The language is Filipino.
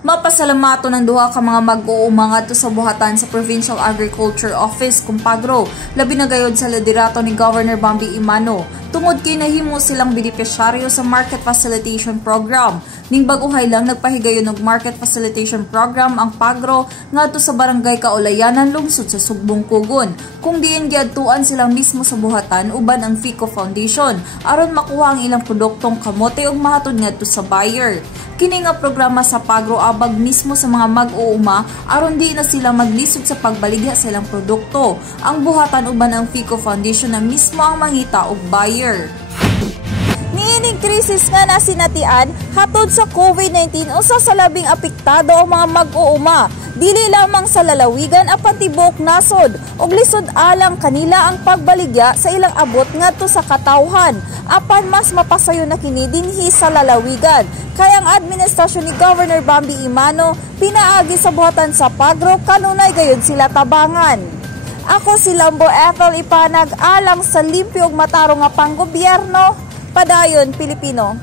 Mapasalamato ng duha ka mga mag-uuma ngadto sa buhatan sa Provincial Agriculture Office Compagro, labi na gayod sa liderato ni Governor Bambi Imano. Tungod kay nahimo silang benepisyaryo sa Market Facilitation Program. Ning baguhay lang nagpahigayon og Market Facilitation Program ang Pagro ngadto sa Barangay Kaulayanan lungsod sa Sugbong Kugon. Kung diin giadtuan sila mismo sa buhatan uban ang FICO Foundation aron makuha ang ilang produktong kamote ug mahatod ngadto sa buyer. Kini nga programa sa Pagro abag mismo sa mga mag-uuma aron di na sila maglisod sa pagbaligya sa ilang produkto. Ang buhatan uban ang FICO Foundation na mismo ang mangita og buyer. Niining krisis nga nasinatian hatod sa COVID-19 usa sa labing apektado ang mga mag-uuma. Dili lamang sa lalawigan apan tibuok nasod ug lisod alang kanila ang pagbaligya sa ilang abot ngadto sa katawhan. Apan mas mapasayo na kini dinhi sa lalawigan. Kaya ang administrasyon ni Governor Bambi Imano pinaagi sa buhatan sa Pagro kanunay gayud sila tabangan. Ako si Lambo Ethel Ipanag alang sa limpyo ug mataro nga panggobyerno. Padayon Pilipino.